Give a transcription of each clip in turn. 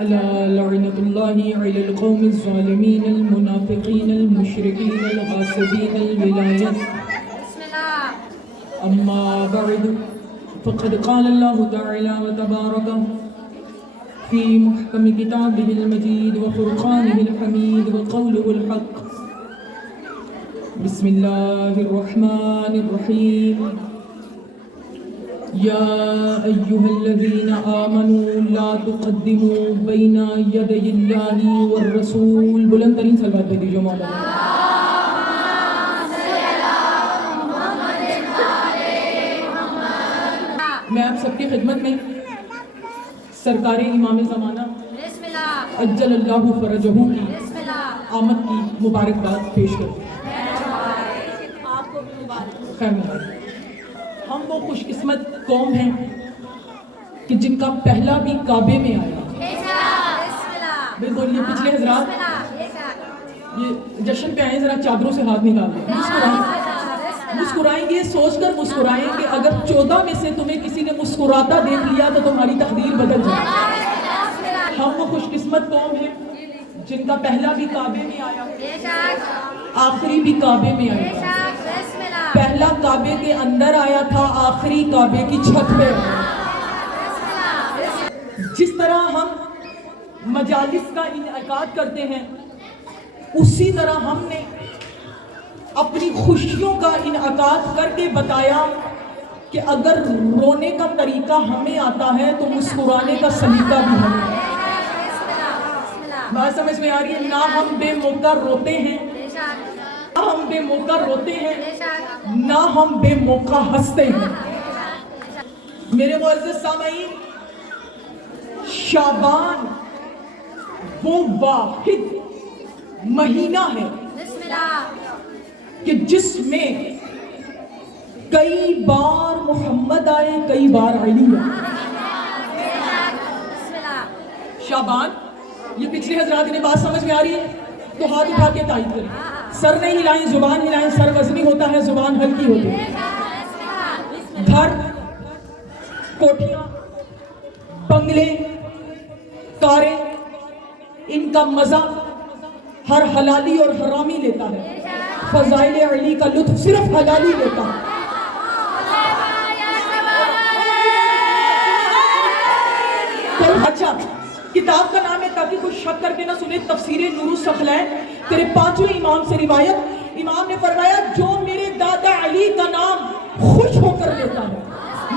ألا لعنة الله على القوم الظالمين المنافقين المشركين الغاصبين الولاية. أما بعد فقد قال الله تعالى وتبارك في محكم كتابه المجيد وفرقانه الحميد وقوله الحق. بسم الله الرحمن الرحيم. يا أيها الذين آمنوا لا تقدموا بين يدي الله والرسول. بلند ترین سلوات دے دیجیے مولا. میں آپ سب کی خدمت میں سرکار امام زمانہ عجل اللہ فرجہ کی آمد کی مبارکباد پیش کرتے ہیں. خیر مبارک. ہم وہ خوش قسمت قوم ہیں کہ جن کا پہلا بھی کعبے میں آیا. بالکل. یہ پچھلے حضرات یہ جشن پہ آئے ذرا چادروں سے ہاتھ نکال دیں. مسکرائیں گے سوچ کر مسکرائیں کہ اگر 14 میں سے تمہیں کسی نے مسکراتا دیکھ لیا تو تمہاری تقدیر بدل جائے. ہم وہ خوش قسمت قوم ہیں جن کا پہلا بھی کعبے میں آیا, آخری بھی کعبے میں آیا. پہلا کعبے کے اندر آیا تھا, آخری کعبے کی چھت پہ. جس طرح ہم مجالس کا انعقاد کرتے ہیں اسی طرح ہم نے اپنی خوشیوں کا انعقاد کر کے بتایا کہ اگر رونے کا طریقہ ہمیں آتا ہے تو مسکرانے کا سلیقہ بھی ہمیں. بات سمجھ میں آ رہی ہے؟ نہ ہم بے موقع روتے ہیں, نہ ہم بے موقع روتے ہیں, نہ ہم بے موقع ہنستے ہیں. میرے معزز سامعین, شعبان وہ واحد مہینہ ہے کہ جس میں کئی بار محمد آئے, کئی بار علی آئے. شعبان, یہ پچھلے حضرات نے بات سمجھ میں آ رہی ہے تو ہاتھ اٹھا کے تائید کریں. سر نہیں ہلائیں, زبان ہلائیں. سر وزنی ہوتا ہے, زبان ہلکی ہوتی ہے. گھر, کوٹھیاں, بنگلے, کاریں, ان کا مزہ ہر حلالی اور حرامی لیتا ہے. فضائل علی کا لطف صرف حلالی لیتا ہے. اچھا, کتاب کا نام ہے تاکہ کچھ شک کر کے نہ سنے, تفسیر نور الثقلین. تیرے پانچویں امام سے روایت, امام نے فرمایا جو میرے دادا علی کا نام خوش ہو کر لیتا ہے,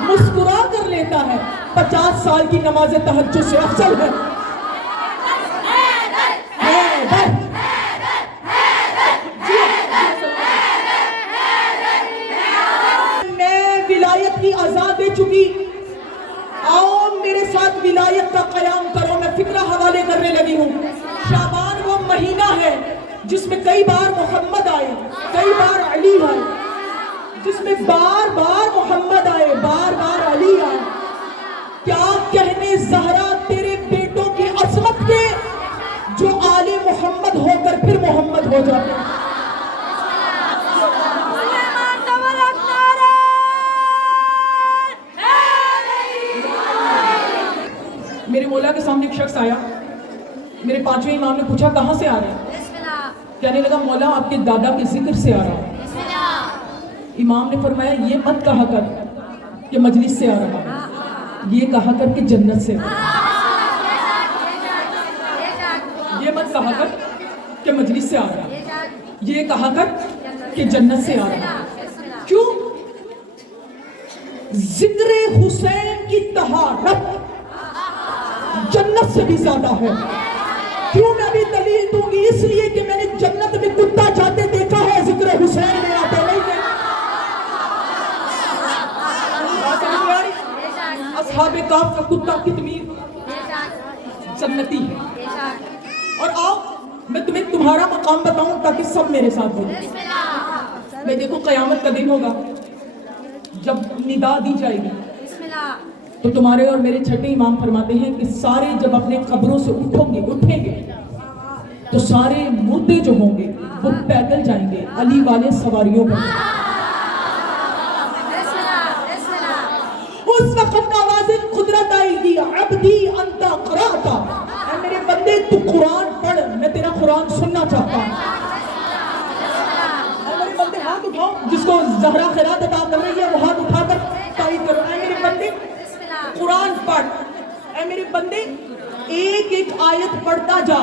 مسکرا کر لیتا ہے, 50 سال کی نماز تہجد سے افضل ہے. میں ولایت کی اذان دے چکی, آؤ میرے ساتھ ولایت کا قیام کرو. میں فکرہ حوالے کرنے لگی ہوں. شعبان وہ مہینہ ہے جس میں کئی بار محمد آئے, کئی بار علی آئے, جس میں بار بار محمد آئے, بار بار علی آئے. کیا کہنے زہرا تیرے بیٹوں کی عظمت کے جو آل محمد ہو کر پھر محمد ہو جاتے ہیں. میرے مولا کے سامنے ایک شخص آیا, میرے پانچویں امام نے پوچھا کہاں سے آ رہے ہیں؟ کہنے لگا مولا آپ کے دادا کے ذکر سے آ رہا ہوں. امام نے فرمایا یہ مت کہا کر کہ مجلس سے آ رہا ہوں, یہ کہا کر کہ جنت سے. یہ مت کہا کر کہ مجلس سے آ رہا ہوں, یہ کہا کر کہ جنت سے آ رہا ہوں. کیوں؟ ذکر حسین کی طہارت جنت سے بھی زیادہ ہے. کیوں میں بھی دلیل دوں گی؟ اس لیے کہ میں نے جنت میں کتا جاتے دیکھا ہے, ذکر حسین میں آتے نہیں ہے. اصحاب کہف کا کتا قطمیر جنتی ہے. اور آؤ میں تمہیں تمہارا مقام بتاؤں تاکہ سب میرے ساتھ بولیں. میں دیکھو قیامت کا دن ہوگا جب ندا دی جائے گی تو تمہارے اور میرے چھٹے امام فرماتے ہیں کہ سارے جب اپنے قبروں سے اٹھیں گے تو سارے مردے جو ہوں گے وہ پیدل جائیں گے علی والے سواریوں پر. اس وقت آواز قدرت آئے گی, عبدی انتا قراتا, اے زہرا خیرات عطا کر رہی ہے، وہ ہاتھ اٹھا کر تائید کرو۔ اے میرے بندے قرآن پڑھ، اے میرے بندے ایک ایک آیت پڑھتا جا۔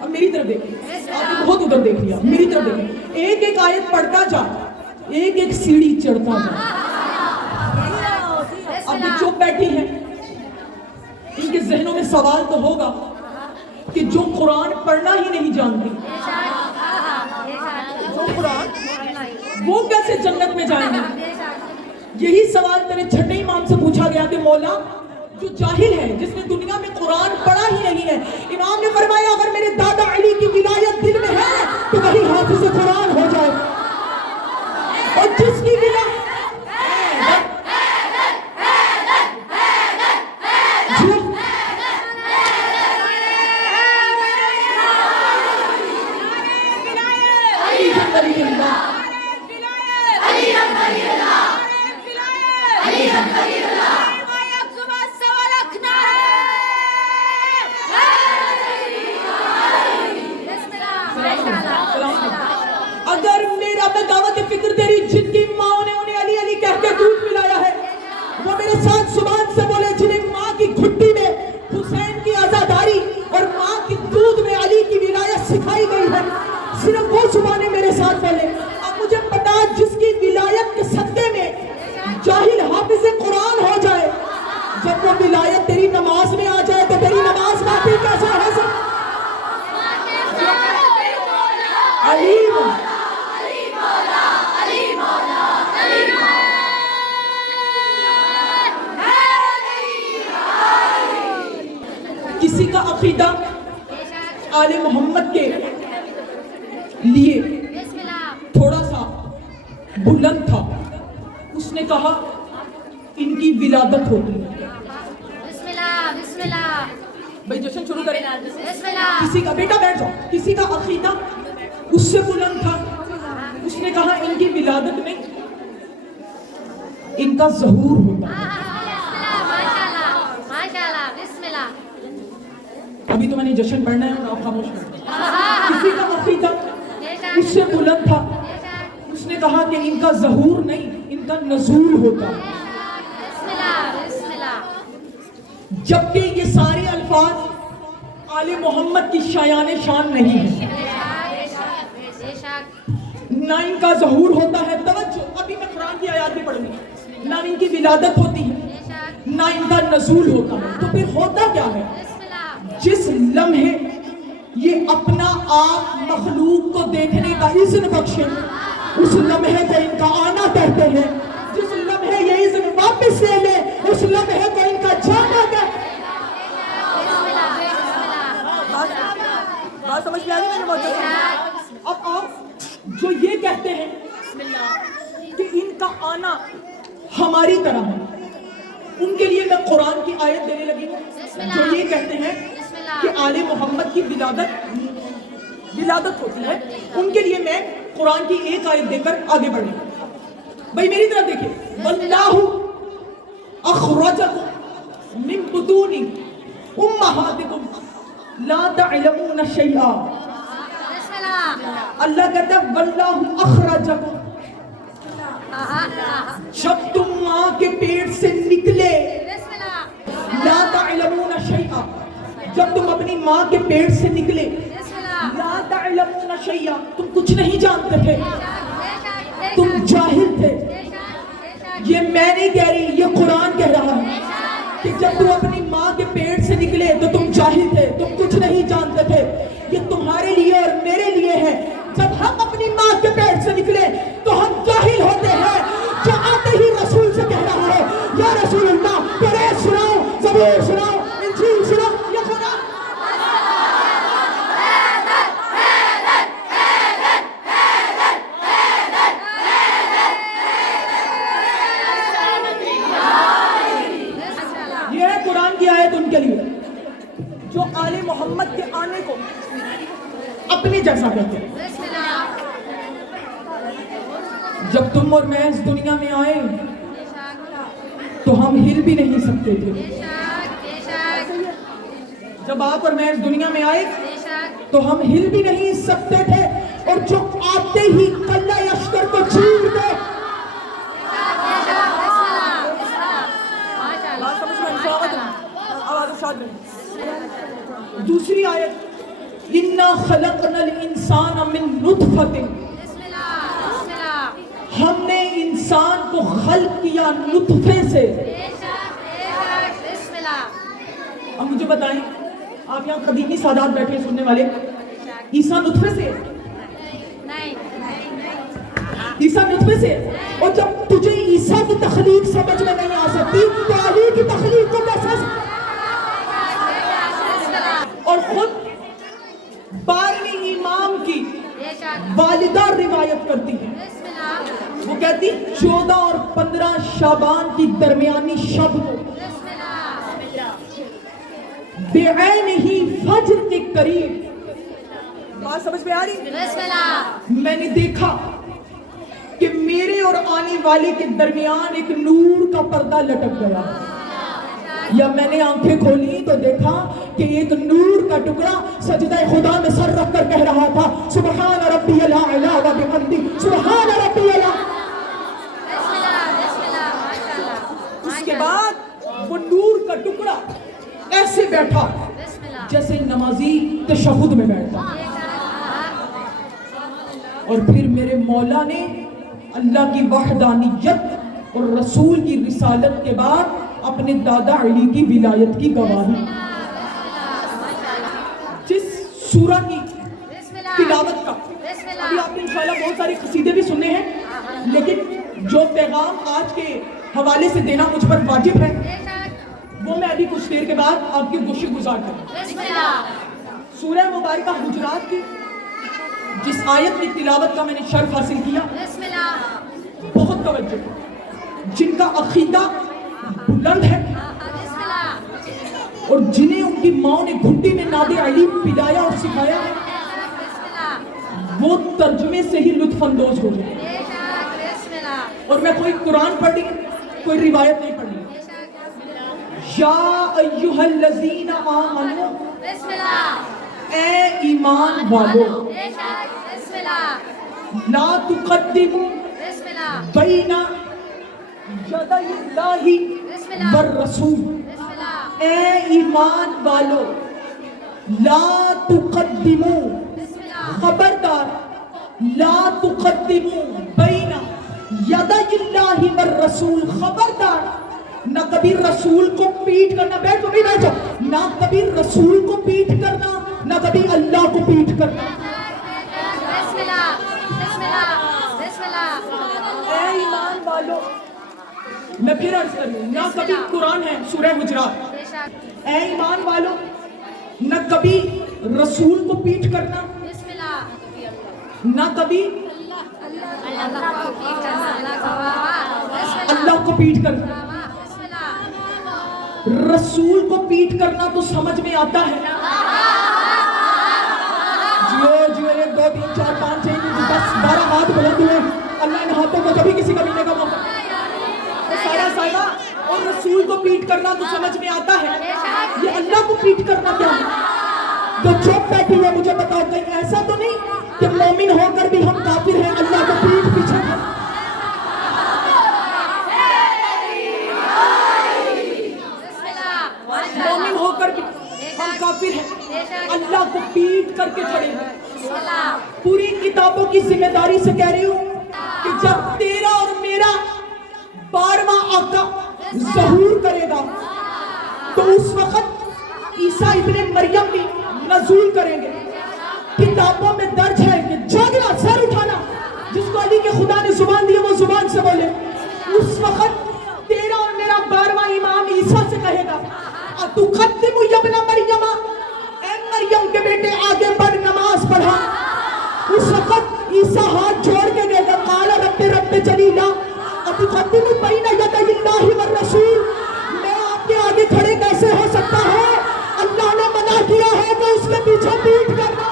اب میری طرف دیکھیں، آپ نے بہت ادھر دیکھ لیا، میری طرف دیکھیں، ایک ایک آیت پڑھتا جا، ایک ایک سیڑھی چڑھتا جا۔ اب جو چپ بیٹھی ہیں ان کے ذہنوں میں سوال تو ہوگا کہ جو قرآن پڑھنا ہی نہیں جانتی، جو قرآن، وہ کیسے جنت میں جائیں گے؟ یہی سوال تیرے چھٹے امام سے پوچھا گیا کہ مولا جو جاہل ہے، جس نے دنیا میں قرآن پڑھا ہی نہیں ہے، امام نے فرمایا اگر میرے دادا علی کی ولایت دل میں ہے تو وہی حافظ قرآن ہو جائے، اور جس کی ولایت اگر میرا میں دعوت فکر تیری جن کی ماں نے انہیں علی علی کہہ کے دودھ پلایا ہے، وہ میرے ساتھ زبان سے بولے جنہیں ماں کی گھٹی میں حسین کی عزاداری اور ماں کی دودھ میں علی کی ولایت سکھائی گئی ہے، صرف وہ زبانیں میرے ساتھ بولے۔ اب مجھے پتا جس کی ولایت کے صدقے میں جاہل حافظ قرآن ہو جائے، جب وہ ولایت تیری نماز میں آ جائے تو تیری نماز باقی کیسا ہو سکتا؟ کسی کا عقیدہ آل محمد کے لیے تھوڑا سا بلند تھا، اس نے کہا ان کی ولادت ہوتی ہے۔ بھائی جشن شروع کریں۔ کسی کا، بیٹا بیٹھ جاؤ، کسی کا عقیدہ اس سے بلند تھا، اس نے کہا ان کی ولادت میں ان کا ظہور ہوتا ہے۔ ابھی تو میں نے جشن پڑھنا ہے اور آپ خاموش کریں۔ کسی کا عقیدہ اس سے بلند تھا، اس نے کہا کہ ان کا ظہور نہیں، ان کا نزول ہوتا ہے۔ جبکہ یہ سارے الفاظ آل محمد کی شایان شان نہیں ہیں، نہ ان کا ظہور ہوتا ہے، توجہ، ابھی میں قرآن کی آیات بھی پڑھوں گی، نہ ان کی ولادت ہوتی ہے، نہ ان کا نزول ہوتا ہے۔ تو پھر ہوتا کیا ہے؟ جس لمحے یہ اپنا آپ مخلوق کو دیکھنے کا اذن بخشے، اس لمحے کو ان کا آنا کہتے ہیں۔ جس لمحے یہ اذن واپس لے لے، اس لمحے کو ان کا جانا کہتے ہیں۔ بات سمجھ میں آ رہی ہے میرے موجود؟ اب آپ جو یہ کہتے ہیں کہ ان کا آنا ہماری طرح ہے، ان کے لیے میں قرآن کی آیت دینے لگی ہوں جو یہ کہتے ہیں کہ آل محمد کی ولادت ہوتی ہے، ان کے لیے میں قرآن کی ایک آیت دے کر آگے بڑھیں۔ بھائی میری طرف دیکھیں، واللہ اخرجکم من بطون امہاتکم لا تعلمون شیئا۔ اللہ کہتا ہے واللہ اخرجکم، جب تم ماں کے پیٹ سے نکلے، لا تعلمون شیئا، جب تم اپنی ماں کے پیٹ سے نکلے، لا تعلمون شیئا، تم کچھ نہیں جانتے تھے، تم جاہل تھے۔ یہ میں نہیں کہہ رہی، یہ قرآن کہہ رہا ہے کہ جب تم اپنی ماں کے پیٹ سے نکلے تو تم جاہل تھے، تم کچھ نہیں جانتے تھے۔ یہ تمہارے لیے اور میرے لیے ہے، جب ہم اپنی ماں کے پیٹ سے نکلے تو ہم جاہل ہوتے ہیں۔ جو آتے ہی رسول سے کہہ رہا ہے یا رسول اللہ، قرآن سناؤ، زبور سناؤ، انجیل سناؤ، یہ قرآن یہ ہے قرآن کی آیت ان کے لیے جو آل محمد کے آنے کو اپنے جیسا کہتے ہیں۔ جب تم اور میں اس دنیا میں آئے تو ہم ہل بھی نہیں سکتے تھے۔ جب آپ اور میں اس دنیا میں آئے تو ہم ہل بھی نہیں سکتے تھے، اور جو آتے ہی کلہ اشکر کو چیر دے شاد رہیں. دوسری آیت اِنَّا خَلَقْنَا الْإِنسَانَ مِن نُطْفَةٍ, ہم نے انسان کو خلق کیا نطفے سے. اب مجھے بتائیں, آپ یہاں قدیمی سادات بیٹھے سننے والے, عیسیٰ نطفے سے, عیسیٰ نطفے سے, اور جب تجھے عیسیٰ کی تخلیق سمجھ میں نہیں آ سکتی تو علی کی تخلیق کو کیسے؟ اور خود 12ویں امام کی والدہ روایت کرتی ہے, وہ کہتی 14 اور 15 شعبان کی درمیانی شب کو بعین ہی فجر کے قریب, بات سمجھ میں آ رہی؟ میں نے دیکھا کہ میرے اور آنے والے کے درمیان ایک نور کا پردہ لٹک گیا, یا میں نے آنکھیں کھولی تو دیکھا کہ ایک نور کا ٹکڑا سجدہ خدا میں سر رکھ کر کہہ رہا تھا سبحان ربی الاعلی و بحمدہ سبحان ربی الاعلی. اس کے بعد وہ نور کا ٹکڑا ایسے بیٹھا جیسے نمازی تشہد میں بیٹھتا, اور پھر میرے مولا نے اللہ کی وحدانیت اور رسول کی رسالت کے بعد اپنے دادا علی کی ولایت کی گواہی. جس سورہ کی تلاوت کا ابھی آپ نے انشاءاللہ بہت سارے قصیدے بھی سنے ہیں, لیکن جو پیغام آج کے حوالے سے دینا مجھ پر واجب ہے وہ میں ابھی کچھ دیر کے بعد آپ کی گوشے گزار کروں. سورہ مبارکہ حجرات کی جس آیت کی تلاوت کا میں نے شرف حاصل کیا, بہت توجہ, جن کا عقیدہ بلند ہے اور جنہیں ان کی ماں نے گھٹی میں ناد علی پلایا اور سکھایا ہے, وہ ترجمے سے ہی لطف اندوز ہو جائے. اور میں کوئی قرآن پڑھ رہی ہوں, کوئی روایت نہیں پڑھ رہی. یا ایھا الذین آمنوا, اے ایمان والو, لا تقدموا بین یدی اللہ والرسول, اے ایمان والو لا تقدموا, خبردار, لا تقدموا بین یدی اللہ والرسول, خبردار, نہ کبھی رسول کو پیٹ کرنا, بیٹھو بھی بیٹھو, نہ کبھی رسول کو پیٹ کرنا, نہ کبھی اللہ کو پیٹ کرنا. اے ایمان والو, میں پھر عرض کروں, نہ کبھی قرآن ہے سورہ حجرات, اے ایمان والو نہ کبھی رسول کو پیٹ کرنا, نہ کبھی اللہ کو پیٹ کرنا. رسول کو پیٹ کرنا تو سمجھ میں آتا ہے, جو 1 2 3 4 5 6 10 12 ہاتھ بلند ہوئے, اللہ ان ہاتھوں کو کبھی کسی کبھی کا موقع سارا سائبہ, اور رسول کو پیٹ کرنا تو سمجھ میں آتا ہے, یہ اللہ کو پیٹ کرنا کیا ہے؟ جو چپ بیٹھی ہے مجھے بتاؤ, کہیں ایسا تو نہیں کہ مومن ہو کر بھی ہم کافر ہیں, اللہ کو پیٹ پیچھے ہیں. مومن ہو کر بھی ہم کافر ہیں, اللہ کو پیٹ کر کے کھڑے ہیں. پوری کتابوں کی ذمہ داری سے کہہ رہی ہوں کہ جب تیرا اور میرا 12واں آقا ظہور کرے گا تو اس وقت عیسیٰ ابن مریم بھی نزول کریں گے. کتابوں میں درج ہے کہ جاگنا, سر اٹھانا, جس کو علی کے خدا نے زبان دی وہ زبان سے بولے. اس وقت تیرا اور میرا 12واں امام عیسیٰ سے کہے گا اتقدم یا ابن مریم, اے مریم کے بیٹے آگے بڑھ, نماز پڑھا. اس وقت عیسیٰ ہاتھ جوڑ کے کہے گا قال رب رب جلیلا اتقدم بین یدی اللہ والرسول, میں آپ کے آگے کھڑے کیسے ہو سکتا ہے؟ اللہ نے منع کیا ہے کہ اس کے پیچھے پیٹ کرنا.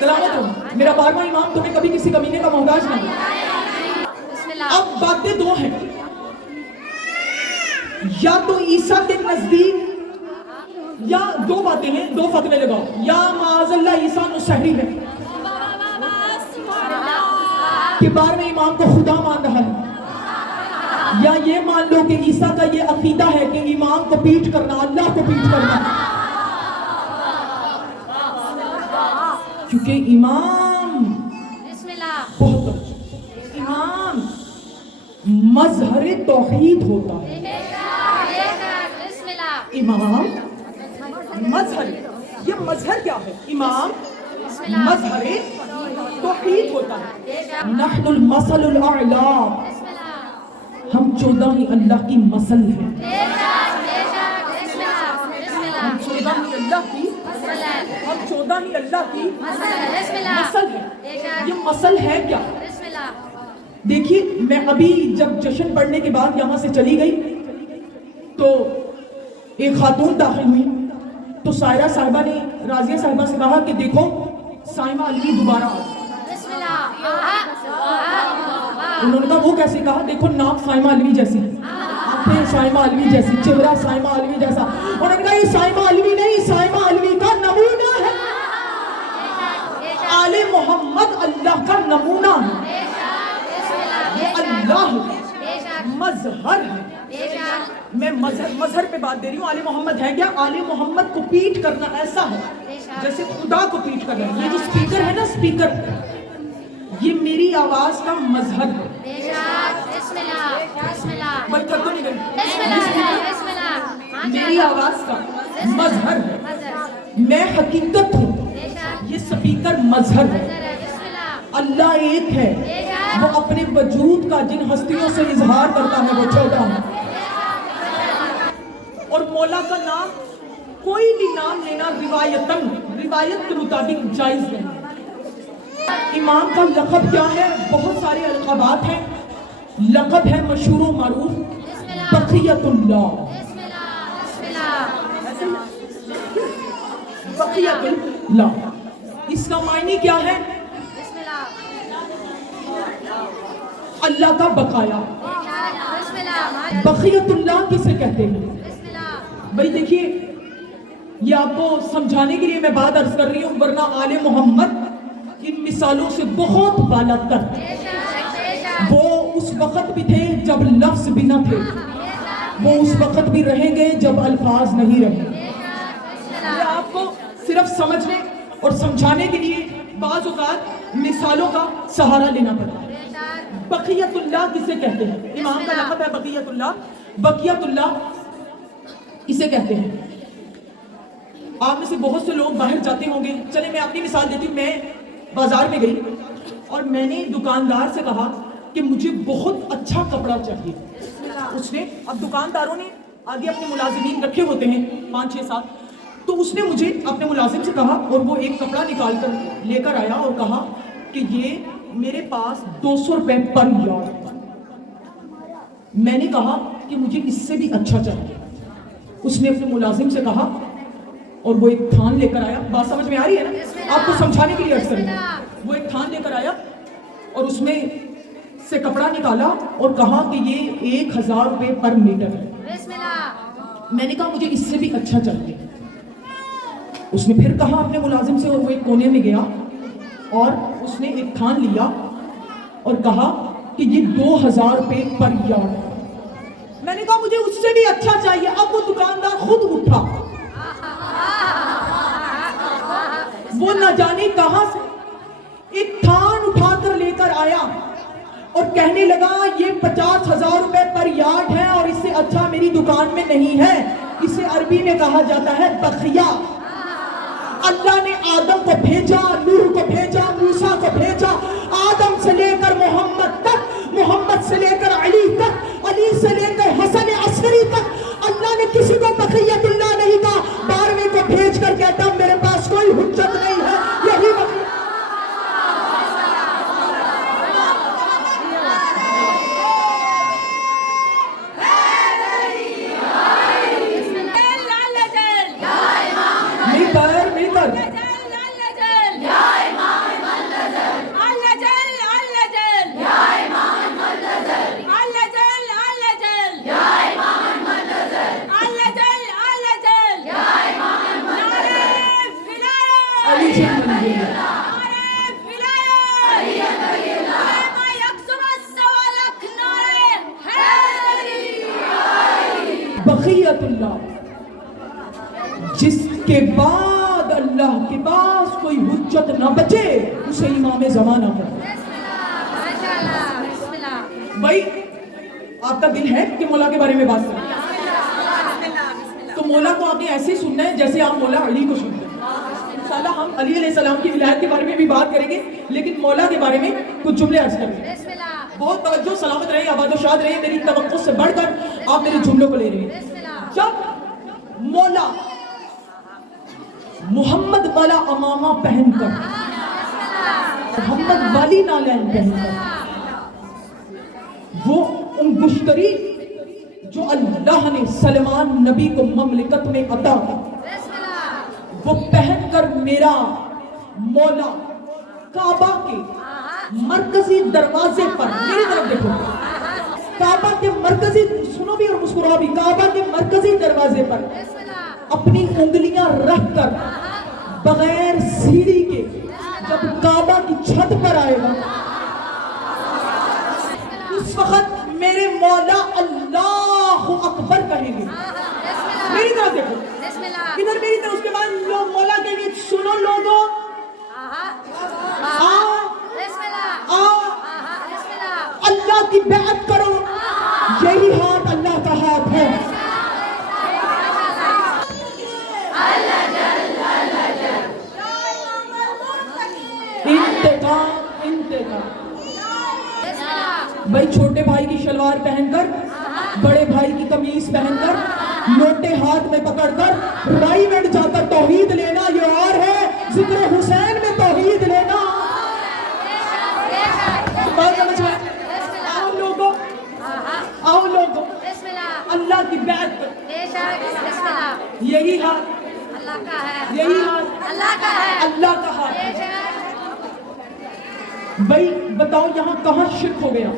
سلامت ہو. میرا 12واں امام تمہیں کبھی کسی کمینے کا محتاج نہیں. اب باتیں دو ہیں, یا تو عیسیٰ کے نزدیک, یا دو باتیں ہیں, دو فتوے لگاؤ. یا معاذ اللہ عیسیٰ مسحری ہے کہ 12ویں امام کو خدا مان رہا ہے, یا یہ مان لو کہ عیسیٰ کا یہ عقیدہ ہے کہ امام کو پیٹ کرنا اللہ کو پیٹ کرنا, کیونکہ امام بہت امام مظہر توحید ہوتا ہے. امام مظہر, یہ مظہر کیا ہے؟ امام مظہر توحید ہوتا ہے. نحن المثل الاعلی, ہم 14 ہی اللہ کی مثل ہیں. ہم 14 ہی اللہ کی, ہم 14 ہی اللہ کی مثل ہے. یہ مثل ہے کیا؟ دیکھیے, میں ابھی جب جشن پڑھنے کے بعد یہاں سے چلی گئی تو ایک خاتون داخل ہوئی, تو سائرہ صاحبہ نے راضیہ صاحبہ سے کہا کہ دیکھو سائمہ علوی دوبارہ آ. انہوں نے کہا وہ کیسے؟ کہا دیکھو ناک سائمہ علوی جیسی, آنکھیں سائمہ علوی جیسی, چہرہ سائمہ علوی جیسا. انہوں نے کہا یہ سائمہ علوی نہیں, سائمہ علوی کا نمونہ ہے. آل محمد اللہ کا نمونہ ہے, اللہ مظہر ہے. میں مظہر پہ بات دے رہی ہوں. آل محمد ہے کیا؟ آل محمد کو پیٹ کرنا ایسا ہے جیسے خدا کو پیٹ کرنا. یہ جو سپیکر ہے نا, سپیکر, یہ میری آواز کا مظہر ہے. بھائی کر تو نہیں گئی, میری آواز کا مظہر ہے. میں حقیقت ہوں, یہ سپیکر مظہر ہے. اللہ ایک ہے, وہ اپنے وجود کا جن ہستیوں سے اظہار کرتا ہے وہ 14 ہے. اور مولا کا نام, کوئی بھی نام لینا روایت کے مطابق جائز ہے. امام کا لقب کیا ہے؟ بہت سارے القابات ہیں. لقب ہے مشہور و معروف بقیت اللہ. بقیت اللہ, اس کا معنی کیا ہے؟ اللہ کا بقایا. بقیت اللہ کسے کہتے ہیں؟ بھائی دیکھیے, یہ آپ کو سمجھانے کے لیے میں بات عرض کر رہی ہوں, ورنہ آل محمد ان مثالوں سے بہت بالا تر. وہ اس وقت بھی تھے جب لفظ بھی نہ تھے, وہ اس وقت بھی رہیں گے جب الفاظ نہیں رہیں. یہ آپ کو صرف سمجھنے اور سمجھانے کے لیے بعض اوقات مثالوں کا سہارا لینا پڑتا ہے. بقیت اللہ کسے کہتے ہیں؟ امام کا لقب ہے بقیت اللہ. بقیت اللہ کسے کہتے ہیں؟ آپ میں سے بہت سے لوگ باہر جاتے ہوں گے. چلے میں اپنی مثال دیتی ہوں. میں بازار میں گئی اور میں نے دکاندار سے کہا کہ مجھے بہت اچھا کپڑا چاہیے. اس نے, اب دکانداروں نے آگے اپنے ملازمین رکھے ہوتے ہیں 5-6-7, تو اس نے مجھے اپنے ملازم سے کہا, اور وہ ایک کپڑا نکال کر لے کر آیا اور کہا کہ یہ میرے پاس 200 روپے پر یارڈ. میں نے کہا کہ مجھے اس سے بھی اچھا چاہیے. اس نے اپنے ملازم سے کہا, اور وہ ایک تھان لے کر آیا. بات سمجھ میں آ رہی ہے نا؟ آپ کو سمجھانے کے لیے عرض کریں. وہ ایک تھان لے کر آیا اور اس میں سے کپڑا نکالا اور کہا کہ یہ 1000 روپے پر میٹر ہے. میں نے کہا مجھے اس سے بھی اچھا چاہیے. اس نے پھر کہا اپنے ملازم سے, اور وہ ایک کونے میں گیا اور اس نے ایک تھان لیا اور کہا کہ یہ 2000 روپے پر یارڈ ہے. میں نے کہا مجھے اس سے بھی اچھا چاہیے. اب وہ دکاندار خود اٹھا, وہ نہ جانے کہاں سے ایک تھان اٹھا کر لے کر آیا اور کہنے لگا یہ 50,000 روپے پر یارڈ ہے اور اس سے اچھا میری دکان میں نہیں ہے. اسے عربی میں کہا جاتا ہے بخیا. اللہ نے آدم کو بھیجا, نوح کو بھیجا, موسیٰ کو بھیجا, آدم سے لے کر محمد تک, محمد سے لے کر علی تک, علی سے لے کر حسن عسکری تک. اللہ نے کسی کو بقیت اللہ نہیں کہا. 12ویں کو بھیج کر کہتا میرے پاس کوئی حجت نہیں ہے. یہی مل کر کے بعد اللہ کے پاس کوئی حجت نہ بچے اسے امام زمانہ ہو. بھائی آپ کا دل ہے کہ مولا کے بارے میں بات کریں؟ تو مولا کو آپ نے ایسے ہی سننا ہے جیسے آپ مولا علی کو سنتے ہیں. انشاءاللہ ہم علی علیہ السلام کی ولایت کے بارے میں بھی بات کریں گے، لیکن مولا کے بارے میں کچھ جملے عرض کریں گے. بہت توجہ، سلامت رہے، آباد و شاد رہے. میری توقع سے بڑھ کر آپ میرے جملوں کو لے رہے ہیں. جب مولا محمد والا امامہ پہن کر، محمد والی نالین پہن کر، وہ انگشتری جو اللہ نے سلمان نبی کو مملکت میں عطا کی، وہ پہن کر میرا مولا کعبہ کے مرکزی دروازے پر، میری طرف دیکھو، کعبہ کے مرکزی، سنو بھی اور مسکرا بھی، کعبہ کے مرکزی دروازے پر اپنی انگلیاں رکھ کر بغیر سیڑھی کے جب کعبہ کی چھت پر آئے گا، اس وقت میرے مولا اللہ اکبر کہیں گے. میری طرف دیکھو، ادھر میری طرف. اس کے بعد لوگ مولا کہیں گے سنو لوگوں، اللہ کی بیعت کرو، یہی ہاتھ اللہ کا ہاتھ ہے. انتقام انتقام. بھائی چھوٹے بھائی کی شلوار پہن کر، بڑے بھائی کی قمیص پہن کر، لوٹے ہاتھ میں پکڑ کر رائیوڈ جا کر توحید لینا یہ اور ہے ذکر حسین میں توحید لینا. بات سمجھ میں؟ آؤ لوگوں، آؤ لوگوں، اللہ کی بیعت کرو. یہی ہاتھ یہی ہاتھ اللہ کا ہاتھ. بھائی بتاؤ یہاں کہاں شرک ہو گیا؟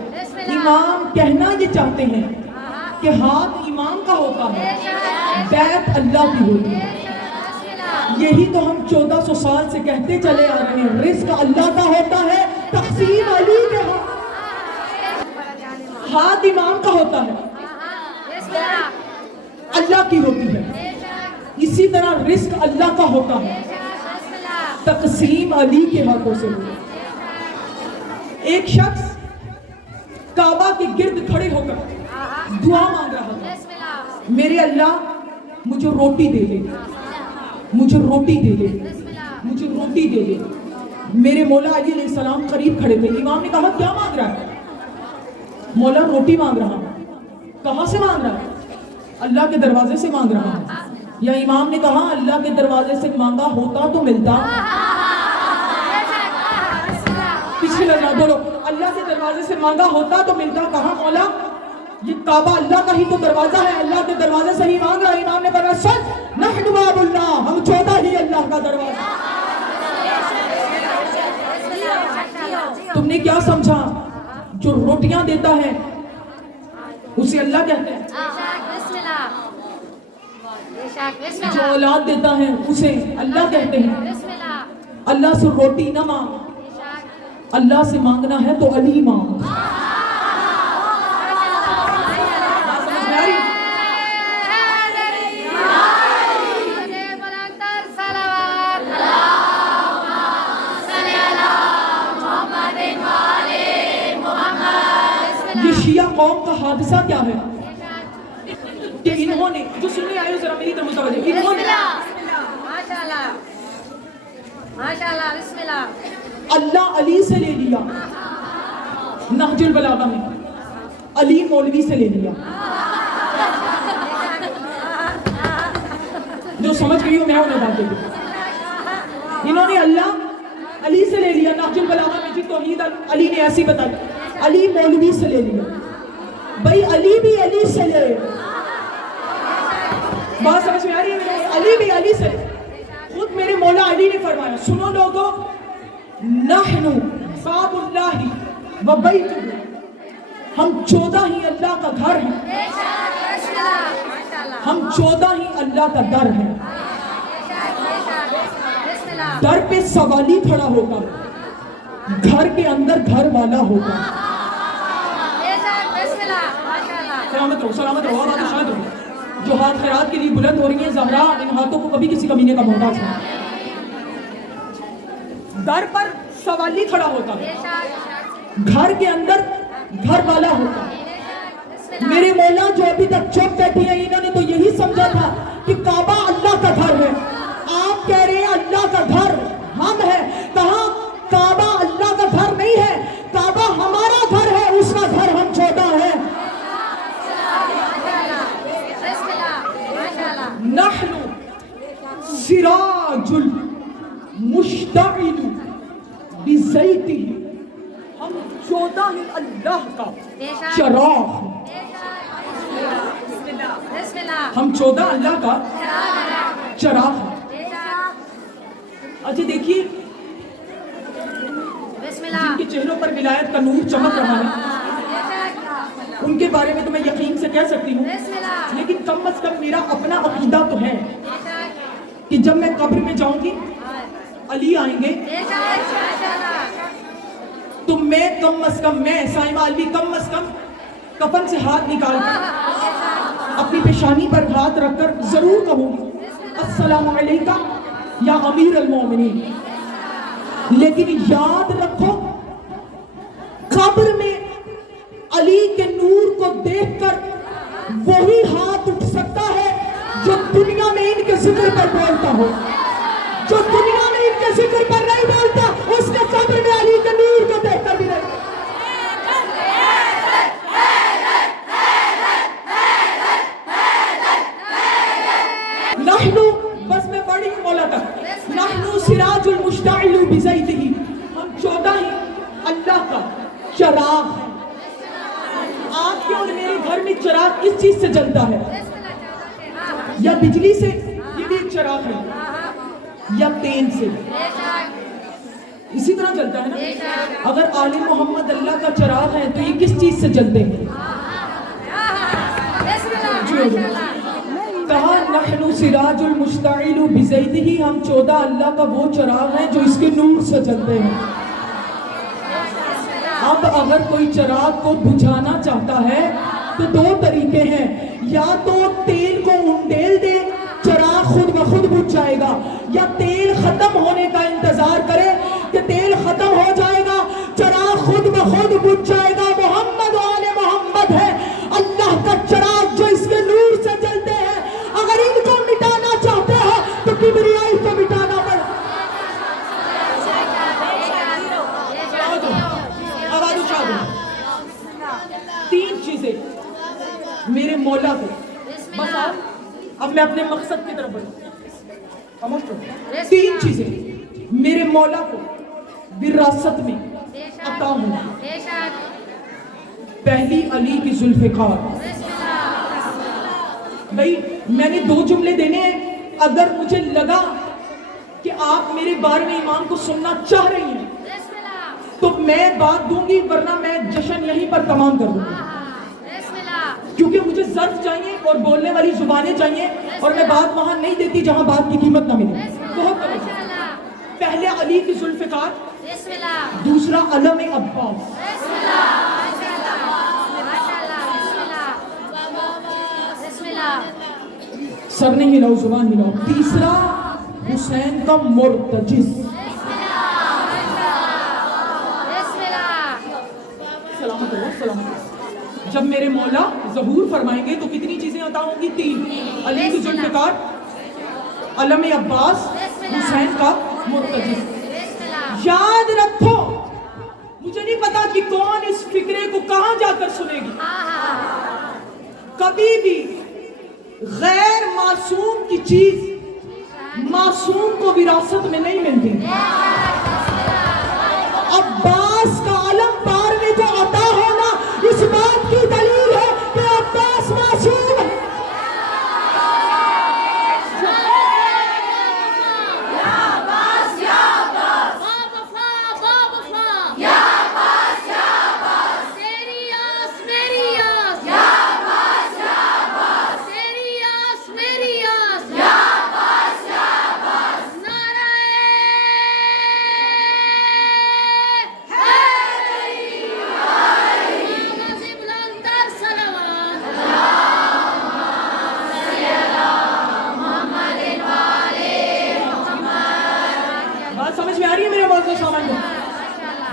امام کہنا یہ چاہتے ہیں کہ ہاتھ امام کا ہوتا ہے، بیعت اللہ کی ہوتی ہے. یہی تو ہم 1400 سال سے کہتے چلے آ رہے ہیں. رزق اللہ کا ہوتا ہے، تقسیم علی کے ہاتھ امام کا ہوتا ہے، اللہ کی ہوتی ہے. اسی طرح رزق اللہ کا ہوتا ہے، تقسیم علی کے ہاتھوں سے ہوتا ہے. ایک شخص کعبہ کے گرد کھڑے ہو کر دعا مانگ رہا تھا، میرے اللہ مجھے روٹی دے دے، مجھے روٹی دے دے، مجھے روٹی دے دے. میرے مولا علی علیہ السلام قریب کھڑے تھے. امام نے کہا کیا مانگ رہا ہے؟ مولا روٹی مانگ رہا. کہاں سے مانگ رہا ہے؟ اللہ کے دروازے سے مانگ رہا ہے. یا امام نے کہا اللہ کے دروازے سے مانگا ہوتا تو ملتا. پچھلے لگنا بولو، اللہ کے دروازے سے مانگا ہوتا تو ملتا. کہا مولا یہ کعبہ اللہ کا ہی تو دروازہ ہے، اللہ کے دروازے سے ہی مانگ رہا. امام نے فرمایا سچ، نحن باب اللہ، ہم 14 ہی اللہ کا دروازہ. تم نے کیا سمجھا؟ جو روٹیاں دیتا ہے اسے اللہ کہتے ہیں، جو اولاد دیتا ہے اسے اللہ کہتے ہیں. اللہ سے روٹی نہ مانگ، اللہ سے مانگنا ہے تو علی مانگ. یہ شیعہ قوم کا حادثہ کیا ہے کہ انہوں نے، جو سننے آئے ہو ذرا میری طرف متوجہ، انہوں نے اللہ علی سے لے لیا، نہج البلاغہ میں علی مولوی سے لے لیا. جو سمجھ گئی ہو میں انہیں بات دیتی. انہوں نے اللہ علی سے لے لیا، نہج البلاغہ میں جی توحید علی نے ایسی بتائی. علی مولوی سے لے لیا. بھائی علی بھی علی سے لے، بات سمجھ میں آ رہی ہے؟ علی بھی علی سے. خود میرے مولا علی نے فرمایا سنو لوگوں، نحن باب اللہ و بیتہ، ہم 14 ہی اللہ کا گھر ہیں، ہم 14 ہی اللہ کا در ہیں. در پہ سوالی کھڑا ہوگا، گھر کے اندر گھر والا ہوگا. سلامت رہو، سلامت رہو، آباد و شاد رہو. جو ہاتھ خیرات کے لیے بلند ہو رہی ہیں، زہرا ان ہاتھوں کو کبھی کسی کمینے کا محتاج نہیں۔ در پر سوالی کھڑا ہوتا ہے، گھر کے اندر گھر والا ہوتا ہے۔ میرے مولا جو ابھی تک چپ بیٹھی ہیں، انہوں نے تو یہی سمجھا تھا کہ کعبہ اللہ کا گھر ہے۔ آپ کہہ رہے ہیں اللہ کا گھر ہم ہے، کہاں کعبہ اللہ کا گھر نہیں ہے، کعبہ ہمارا گھر ہے، اس کا گھر ہم چھوٹا ہے۔ نحن سراج المشتعل بزیتہ، ہم 14 اللہ کا چراغ، ہم 14 اللہ کا چراغ ہیں۔ اچھا دیکھیے جن کے چہروں پر ولایت کا نور چمک رہا ہے، ان کے بارے میں تو میں یقین سے کہہ سکتی ہوں، لیکن کم از کم میرا اپنا عقیدہ تو ہے کہ جب میں قبر میں جاؤں گی، علی آئیں گے تو میں کم از کم، میں سائمہ علوی کم از کم کفن سے ہاتھ نکال کر اپنی پیشانی پر ہاتھ رکھ کر ضرور کہوں گی السلام علیکہ یا امیر المومنین۔ لیکن یاد رکھو قبر میں علی کے نور کو دیکھ کر وہی ہاتھ اٹھ سکتا ہے جو دنیا میں ان کے ذکر پر بولتا ہو، جو دنیا میں ان کے ذکر پر نہیں بولتا، اس نے قبر میں علی کے نور کو دیکھ کر بھی نہیں۔ نحن، بس میں پڑھی ہوں مولا تک، نحن سراج المشتعل بزیتہ، ہم 14 ہی اللہ کا چراغ ہیں۔ آپ کے اور میرے گھر میں چراغ کس چیز سے جلتا ہے؟ یا بجلی سے، یہ بھی ایک چراغ ہے، یا تیل سے، اسی طرح جلتا ہے نا۔ اگر آل محمد اللہ کا چراغ ہے تو یہ کس چیز سے جلتے ہیں؟ کہا نحن سراج المشتعل بزیتہ، ہم 14 اللہ کا وہ چراغ ہیں جو اس کے نور سے جلتے ہیں۔ اب اگر کوئی چراغ کو بجھانا چاہتا ہے تو 2 طریقے ہیں، یا تو تیل کو انڈیل دے، چراغ خود بخود بجھ جائے گا، یا تیل ختم ہونے کا انتظار کرے کہ تیل ختم ہو جائے گا، چراغ خود بخود بجھ جائے گا۔ محمد و آل محمد ہے اللہ کا چراغ جو اس کے نور سے جلتے ہیں۔ اگر ان کو مٹانا چاہتے ہو تو کبریائی کو مٹانا پڑے۔ تین چیزیں میرے مولا کو، بس اب میں اپنے مقصد کی طرف بڑھوں، 3 چیزیں میرے مولا کو وراثت میں عطا ہوں۔ پہلی علی کی ذوالفقار۔ بھائی میں نے 2 جملے دینے ہیں، اگر مجھے لگا کہ آپ میرے بارے میں ایمان کو سننا چاہ رہی ہیں تو میں بات دوں گی، ورنہ میں جشن یہیں پر تمام کر دوں گی، کیونکہ مجھے ظرف چاہیے اور بولنے والی زبانیں چاہیے، اور میں بات وہاں نہیں دیتی جہاں بات کی قیمت نہ ملے۔ بہت توجہ۔ پہلے علی کی ذوالفقار، دوسرا علم عباس۔ سر نہیں ہلاؤ، زبان ہلاؤ۔ تیسرا حسین کا مرتجز۔ سلامت ہو، سلامت ہو۔ جب میرے مولا ظہور فرمائیں گے تو کتنی چیزیں عطا ہوں گی؟ 3، علی کی ذوالفقار، علم عباس، حسین کا مرتجز۔ یاد رکھو، مجھے نہیں پتا کہ کون اس فکرے کو کہاں جا کر سنے گی، کبھی بھی غیر معصوم کی چیز معصوم کو وراثت میں نہیں ملتی۔ عباس کا علم پار میں جو عطا ہونا اس بات کی دلیل ہے کہ عباس معصوم ہے۔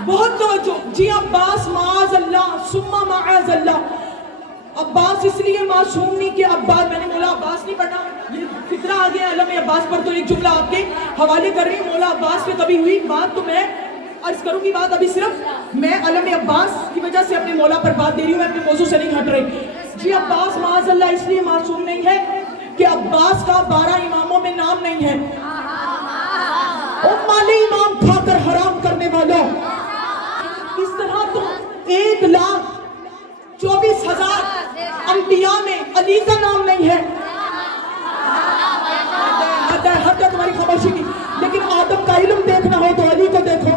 بہت توجہ جی عباس معاذ اللہ ثم معاذ اللہ عباس اس لیے معصوم نہیں کہ عباس میں نے مولا عباس نہیں پڑھا یہ فطرہ آ گیا علم عباس پر تو ایک جملہ آپ کے حوالے کر رہی ہوں مولا عباس پہ کبھی ہوئی بات تو میں عرض کروں گی بات ابھی صرف میں علم عباس کی وجہ سے اپنے مولا پر بات دے رہی ہوں میں اپنے موضوع سے نہیں ہٹ رہی جی عباس معاذ اللہ اس لیے معصوم نہیں ہے کہ عباس کا 12 اماموں میں نام نہیں ہے مالی امام کھا کر حرام کرنے والوں اس طرح تم 1,24,000 انبیاء میں علی کا نام نہیں ہے حد ہے تمہاری خاموشی کی لیکن آدم کا علم دیکھنا ہو تو علی کو دیکھو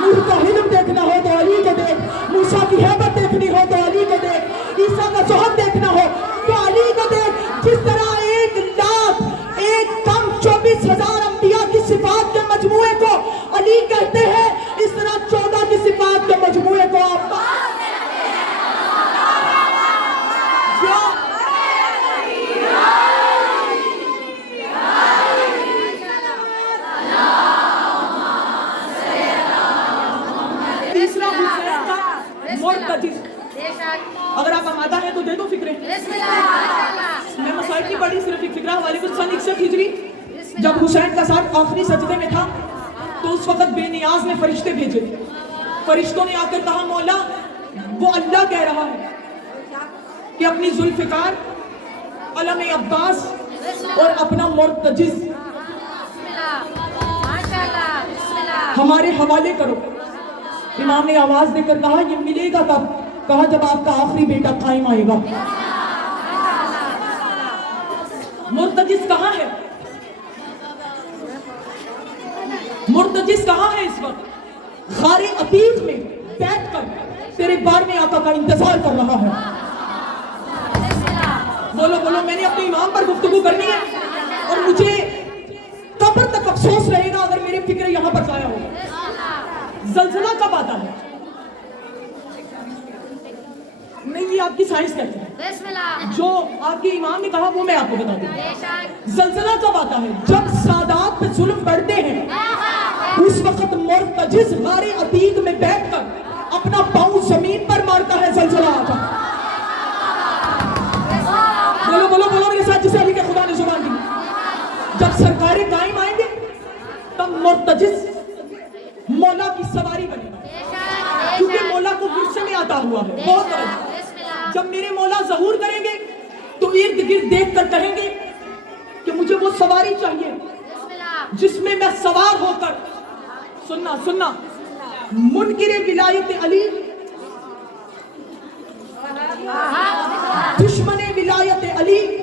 نوح کا علم دیکھنا ہو تو علی کو دیکھ موسیٰ کی ہیبت دیکھنی ہو تو علی کو دیکھ عیسیٰ کا زہد دیکھنا ہو تو علی کو دیکھ جس طرح 1,24,000 انبیاء کی صفات کے مجموعے کو علی کہتے ہیں اس طرح 14 کی صفات کے مجموعے کو عباس تیسرا حسین کا مرتجز اگر آپ آمادہ ہیں تو دے دو فکریں میں مسائل نہیں پڑھی صرف ایک فکرہ حوالے کو سن 61 ہجری جب حسین کا ساتھ آخری سجدے میں تھا تو اس وقت بے نیاز نے فرشتے بھیجے فرشتوں نے آ کر کہا مولا وہ اللہ کہہ رہا ہے کہ اپنی ذوالفقار علم عباس اور اپنا مرتجز ہمارے حوالے کرو امام نے آواز دے کر کہا یہ ملے گا تب کہا جب آپ کا آخری بیٹا قائم آئے گا مرتجز کہاں ہے مرتجز کہاں ہے اس وقت غار عتیق میں بیٹھ کر تیرے 12ویں آقا کا انتظار کر رہا ہے بولو بولو میں نے اپنے امام پر گفتگو کرنی ہے اور مجھے قبر تک افسوس رہے گا اگر میرے فکر یہاں پر ضائع ہو زلزلہ کب آتا ہے نہیں یہ آپ کی سائنس کہتے ہیں جو آپ کے امام نے کہا وہ میں آپ کو بتا دوں زلزلہ کب آتا ہے جب سادات پہ ظلم بڑھتے ہیں اس وقت مرتجز غار عتیق میں بیٹھ کر اپنا پاؤں زمین پر مارتا ہے زلزلہ آتا بولو بولو بولو میرے ساتھ جسے علی کے خدا نے زبان دی جب سرکاریں قائم آئیں گے تب مرتجز مولا کی سواری بنے گا کیونکہ مولا کو غصے میں آتا ہوا ہے بہت جب میرے مولا ظہور کریں گے تو ارد گرد دیکھ کر کہیں گے کہ مجھے وہ سواری چاہیے جس میں میں سوار ہو کر سننا سننا منکر ولایت علی دشمن ولایت علی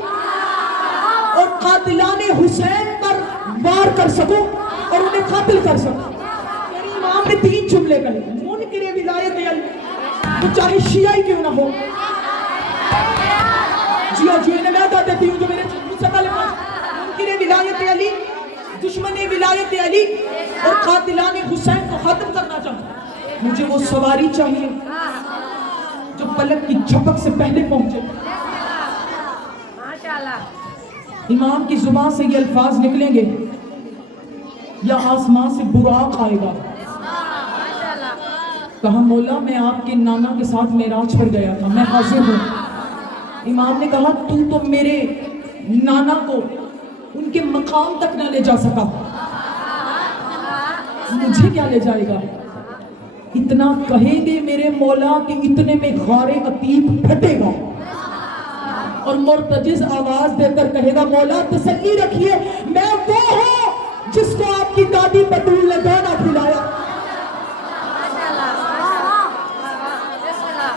اور قاتلان حسین پر وار کر سکوں اور انہیں قاتل کر سکوں میری امام نے 3 جملے کہے منکر ولایت علی تو چاہے شیعہ کیوں نہ ہو جی انہیں میں بتا دیتی ہوں جو میرے مجھ سے پہلے منکر ولایت علی دشمن ولایت علی اور قاتلان حسین کو ختم کرنا چاہتا مجھے وہ سواری چاہیے جو پلک کی جھپک سے پہلے پہنچے امام کی زبان سے یہ الفاظ نکلیں گے یا آسمان سے براق آئے گا کہا مولا میں آپ کے نانا کے ساتھ معراج پر گیا تھا میں حاضر ہوں امام نے کہا تو میرے نانا کو ان کے مقام تک نہ لے جا سکا مجھے کیا لے جائے گا اتنا کہیں گے میرے مولا کہ اتنے میں غار عتیق پھٹے گا اور مرتجز آواز دے کر کہے گا مولا تسلی رکھیے میں وہ ہوں جس کو آپ کی دادی بطول نے دانا کھلایا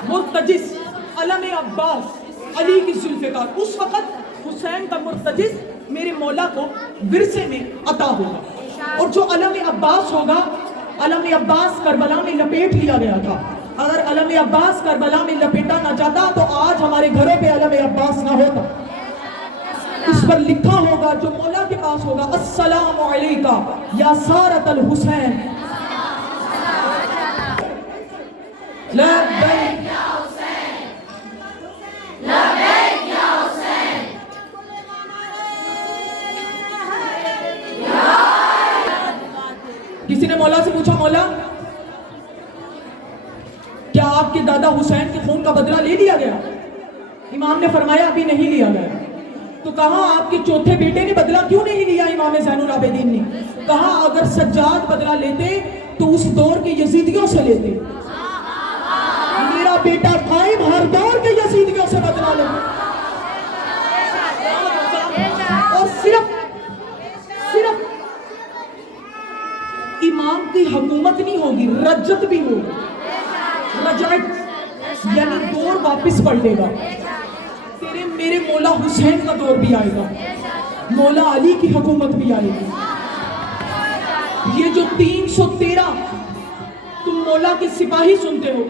مرتجز علم عباس علی کی ذوالفقار اس وقت حسین کا مرتجز میرے مولا کو ورثے میں عطا ہوگا اور جو علم عباس ہوگا علم عباس کربلا میں لپیٹ لیا گیا تھا اگر علم عباس کربلا میں لپیٹا نہ جاتا تو آج ہمارے گھروں پہ علم عباس نہ ہوتا اس پر لکھا ہوگا جو مولا کے پاس ہوگا السلام علیکہ یا سارت الحسین لبیک یا حسین لبیک یا حسین کسی نے مولا سے پوچھا مولا کیا آپ کے دادا حسین کے خون کا بدلہ لے لیا گیا؟ امام نے فرمایا ابھی نہیں لیا گیا. تو کہا آپ کے چوتھے بیٹے نے بدلہ کیوں نہیں لیا؟ امام زین العابدین نے کہا اگر سجاد بدلہ لیتے تو اس دور کے یزیدیوں سے لیتے. میرا بیٹا قائم ہر دور کے یزیدیوں سے بدلہ لے, اور صرف امام کی حکومت نہیں ہوگی, رجت بھی ہوگی. رجعت یعنی دور واپس پلٹے گا. تیرے میرے مولا حسین کا دور بھی آئے گا, مولا علی کی حکومت بھی آئے گی. یہ جو 313 تم مولا کے سپاہی سنتے ہو,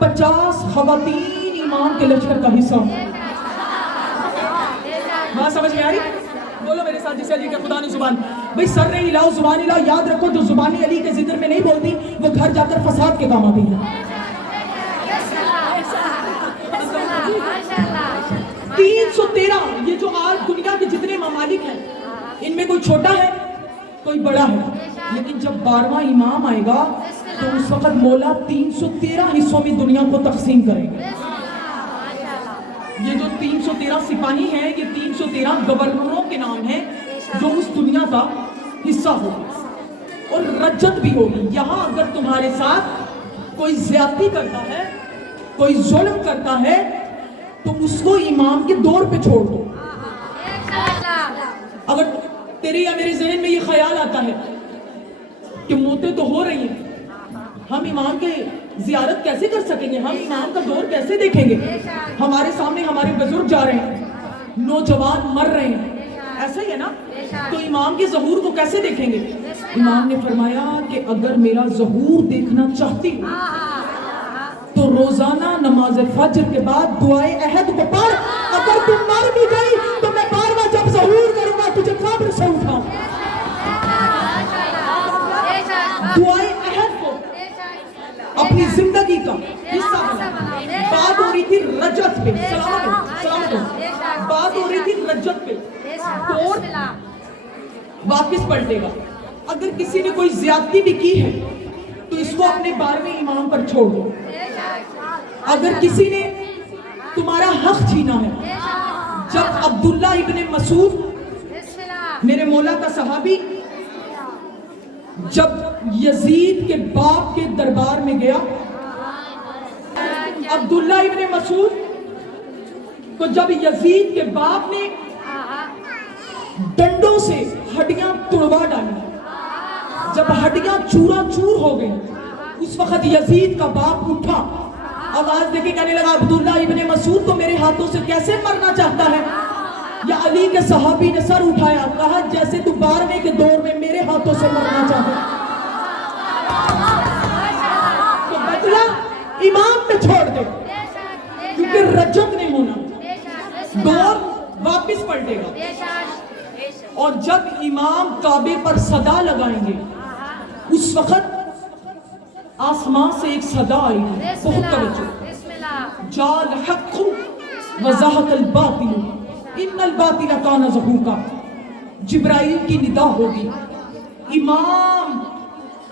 50 خواتین امام کے لشکر کا حصہ. ہاں سمجھ میں آ رہی؟ بولو میرے ساتھ جسے علی کے خدا نے زبان, بھئی سر نہیں ہلاؤ, زبان ہلاؤ. یاد رکھو جو زبانی علی کے ذکر میں نہیں بولتی وہ گھر جا کر فساد کے کام آتی ہے. 313 یہ جو آج دنیا کے جتنے ممالک ہیں ان میں کوئی چھوٹا ہے کوئی بڑا ہے, لیکن جب 12واں امام آئے گا تو اس وقت مولا 313 حصوں میں دنیا کو تقسیم کریں گے. یہ جو 313 سپاہی ہیں یہ 313 گورنروں کے نام ہیں جو اس دنیا کا حصہ ہوگی, اور رجت بھی ہوگی. یہاں اگر تمہارے ساتھ کوئی زیادتی کرتا ہے, کوئی ظلم کرتا ہے, تو اس کو امام کے دور پہ چھوڑ دو. اگر تیرے یا میرے ذہن میں یہ خیال آتا ہے کہ موتیں تو ہو رہی ہیں, ہم امام کے زیارت کیسے کر سکیں گے, ہم امام کا دور کیسے دیکھیں گے, ہمارے سامنے ہمارے بزرگ جا رہے ہیں, نوجوان مر رہے ہیں, ایسا ہی ہے نا, تو امام کے ظہور کو کیسے دیکھیں گے؟ امام نے فرمایا کہ اگر میرا ظہور دیکھنا چاہتی ہو تو روزانہ نماز فجر کے بعد دعائے عہد کو پڑھ. اگر تم مر بھی گئی تو میں 12واں جب ظہور کروں گا تجھے قبر سے اٹھاؤں. دعائے عہد کو اپنی زندگی کا حصہ بنا. بات ہو رہی تھی رجت پہ, سلامت ہو, بات ہو رہی تھی رجت پہ. دور واپس پلٹے گا. اگر کسی نے کوئی زیادتی بھی کی ہے تو اس کو اپنے 12ویں امام پر چھوڑ دو. اگر کسی نے تمہارا حق چھینا ہے, جب عبداللہ ابن مسعود میرے مولا کا صحابی جب یزید کے باپ کے دربار میں گیا, عبداللہ ابن مسعود کو جب یزید کے باپ نے ڈنڈوں سے ہڈیاں توڑوا ڈالی, جب ہڈیاں چورا چور ہو گئی, اس وقت یزید کا باپ اٹھا, آواز دے کے کہنے لگا عبداللہ ابن مسعود تو میرے ہاتھوں سے کیسے مرنا چاہتا ہے؟ یا علی کے صحابی نے سر اٹھایا, کہا جیسے تو 12ویں کے دور میں میرے ہاتھوں سے مرنا چاہتا ہے. تو بدلہ امام پہ چھوڑ دے, کیونکہ رجت نہیں ہونا, دور واپس پلٹے گا. اور جب امام کعبے پر صدا لگائیں گے اس وقت آسمان سے ایک صدا آئی ہے, بہت توجہ, جال حق وزہق الباطل ان الباطل کان زہوقا. جبرائیل کی ندا ہوگی, امام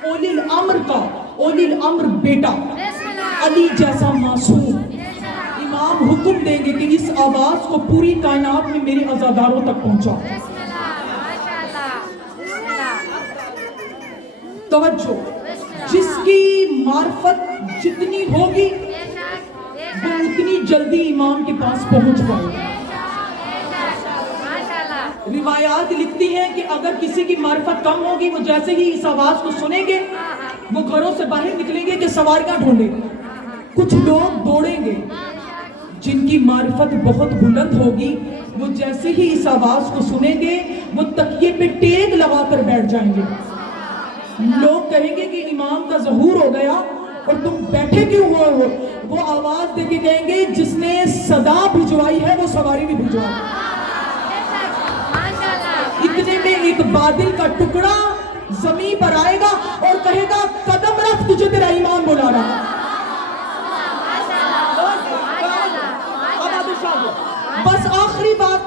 اولی الامر کا, اولی الامر بیٹا علی جیسا معصوم, امام حکم دیں گے کہ اس آواز کو پوری کائنات میں میرے عزاداروں تک پہنچا. توجہ, جس کی معرفت جتنی ہوگی وہ اتنی جلدی امام کے پاس پہنچ پائے گا. روایات لکھتی ہیں کہ اگر کسی کی معرفت کم ہوگی وہ جیسے ہی اس آواز کو سنیں گے وہ گھروں سے باہر نکلیں گے کہ سواریاں ڈھونڈیں. کچھ لوگ دوڑیں گے. جن کی معرفت بہت بلند ہوگی وہ جیسے ہی اس آواز کو سنیں گے وہ تکیے پہ ٹیک لگا کر بیٹھ جائیں گے. لوگ کہیں گے کہ امام کا ظہور ہو گیا اور تم بیٹھے کیوں ہوئے ہو؟ وہ آواز دے کے کہیں گے جس نے صدا بھجوائی ہے وہ سواری بھی بھجوائی. اتنے میں ایک بادل کا ٹکڑا زمین پر آئے گا اور کہے گا قدم رکھ تجھے تیرا امام بلا رہا. بس آخری بات,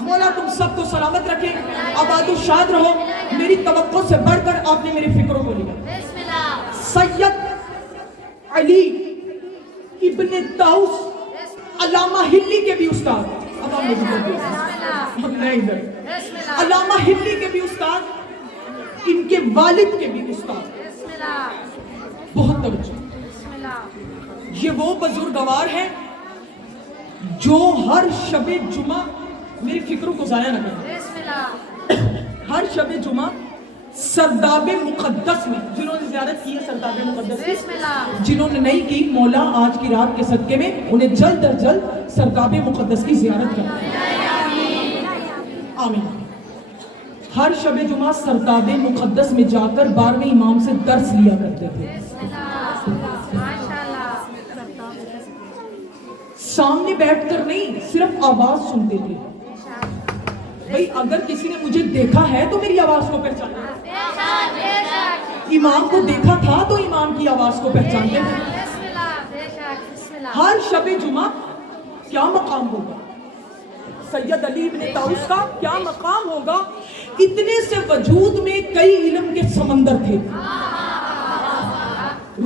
مولا تم سب کو سلامت رکھے, آباد و شاد رہو. میری توقع سے بڑھ کر آپ نے میری فکروں کو لیا. سید علی ابن طاؤس علامہ ہلی کے بھی استاد، اب ہم ادھر علامہ ہلی کے بھی استاد، ان کے والد کے بھی استاد. بہت توجہ. یہ وہ بزرگوار ہیں جو ہر شب جمعہ، میری فکروں کو ضائع نہ کریں، ہر شب جمعہ سرداب مقدس میں، جنہوں نے زیارت کی ہے سرداب مقدس کی، جنہوں نے نہیں کی، مولا آج کی رات کے صدقے میں انہیں جلد از جلد سرداب مقدس کی زیارت کریں. آمین. ہر شب جمعہ سرداب مقدس میں جا کر 12ویں امام سے درس لیا کرتے تھے. سامنے بیٹھ کر نہیں، صرف آواز سنتے تھے. بھئی اگر کسی نے مجھے دیکھا ہے تو میری آواز کو پہچانا، امام کو دیکھا تھا تو امام کی آواز کو پہچانتے تھے. ہر شب جمعہ کیا مقام ہوگا سید علی ابن طاؤس کا، کیا مقام ہوگا. اتنے سے وجود میں کئی علم کے سمندر تھے.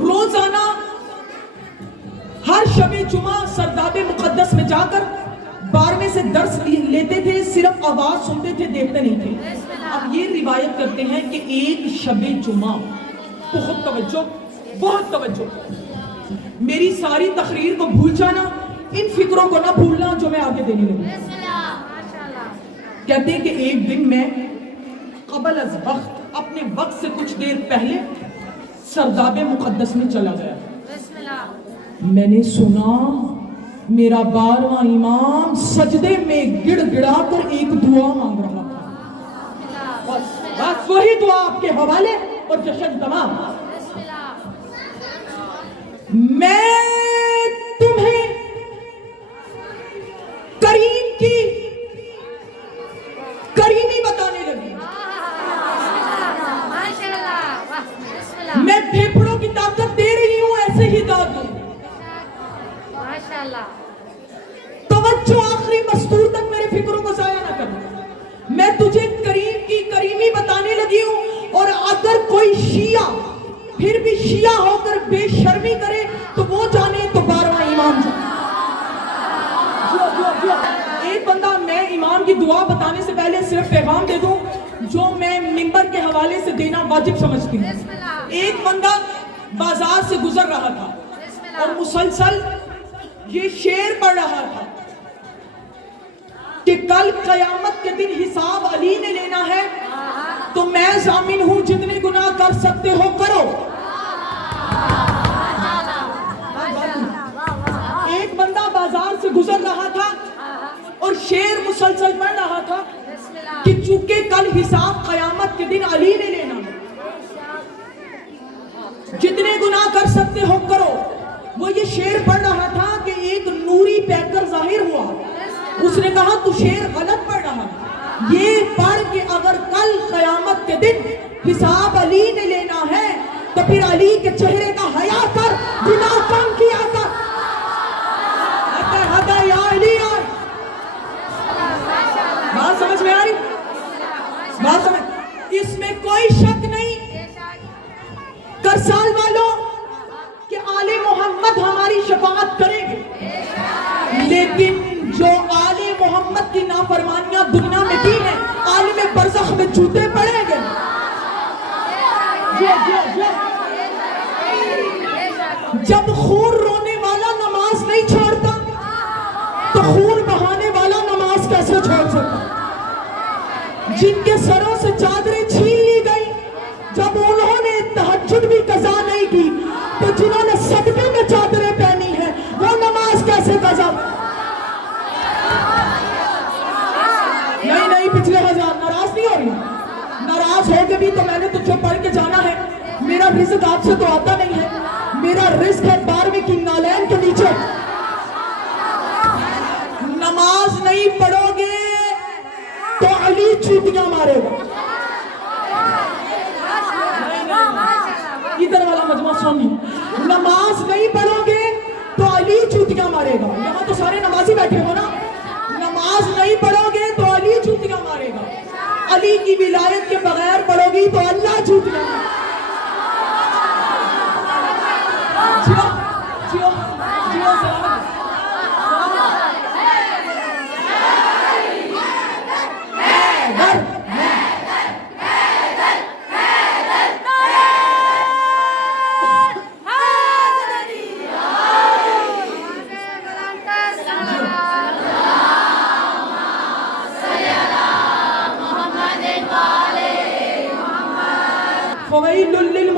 روزانہ ہر شب جمعہ سرداب مقدس میں جا کر 12ویں سے درس لیتے تھے، صرف آواز سنتے تھے، دیکھتے نہیں تھے. اب یہ روایت کرتے ہیں کہ ایک شب جمعہ، بہت توجہ بہت توجہ، میری ساری تقریر کو بھول جانا، ان فکروں کو نہ بھولنا جو میں آگے دینے لگوں. کہتے ہیں کہ ایک دن میں قبل از وقت، اپنے وقت سے کچھ دیر پہلے سرداب مقدس میں چلا گیا. میں نے سنا میرا 12واں امام سجدے میں گڑ گڑا کر ایک دعا مانگ رہا تھا. بس وہی دعا آپ کے حوالے اور جشن تمام. میں تمہیں کریم کی کریمی بتانے لگی. میں پھیپھڑوں کی طاقت دے رہی ہوں، ایسے ہی داد دوں. توجہ آخری مستور تک میرے فکروں کو ضائع نہ کرنا. میں تجھے کریم کی کریمی بتانے لگی ہوں، اور اگر کوئی شیعہ پھر بھی شیعہ ہو کر بے شرمی کرے تو وہ جانے تو 12واں امام جانے. ایک بندہ، میں امام کی دعا بتانے سے پہلے صرف پیغام دے دوں جو میں منبر کے حوالے سے دینا واجب سمجھتی ہوں. ایک بندہ بازار سے گزر رہا تھا اور مسلسل یہ شعر پڑھ رہا تھا کہ کل قیامت کے دن حساب علی نے لینا ہے، تو میں ضامن ہوں، جتنے گناہ کر سکتے ہو کرو. ایک بندہ بازار سے گزر رہا تھا اور شعر مسلسل پڑھ رہا تھا کہ چونکہ کل حساب قیامت کے دن علی نے لینا ہے، جتنے گناہ کر سکتے ہو کرو. وہ یہ شعر پڑھ رہا تھا کہ ایک نوری پیکر ظاہر ہوا. اس نے کہا تو شعر غلط پڑھ رہا ہے، یہ پڑھ کہ اگر کل قیامت کے دن حساب علی نے لینا ہے تو پھر علی کے چہرے کا حیا کر، گناہ کم کیا کر. یا علی آئے. بات سمجھ میں آ رہی؟ بات سمجھ، اس میں کوئی شک نہیں کرسال والوں کہ آل محمد ہماری شفاعت کریں گے، لیکن جو آل محمد کی نافرمانیاں دنیا میں کی ہیں، عالم برزخ میں جوتے پڑیں گے. جب خون رونے والا نماز نہیں چھوڑتا تو خون بہانے والا نماز کیسے چھوڑ سکتا؟ جن کے سروں سے چادریں چھین لی گئی جب انہوں نے تہجد بھی قضا نہیں کی، تو جنہوں نے صدقے میں چادریں پہنی ہیں وہ نماز کیسے قضا؟ نہیں پچھلے ہزار ناراض نہیں ہو رہی، ناراض ہو کے بھی تو میں نے تجھے پڑھ کے جانا ہے. میرا رزق آپ سے تو آتا نہیں ہے، میرا رزق ہے 12ویں کی نالین کے نیچے. نماز نہیں پڑھو گے تو علی چوٹیاں مارے گا. ادھر والا مجمع سنی، نماز نہیں پڑھو گے تو علی چوٹیاں مارے گا. یہاں تو سارے نمازی بیٹھے ہو نا. نماز نہیں پڑھو گے تو علی چوٹیاں مارے گا. علی کی ولایت کے بغیر پڑھو گی تو اللہ چوٹیاں مارے گا.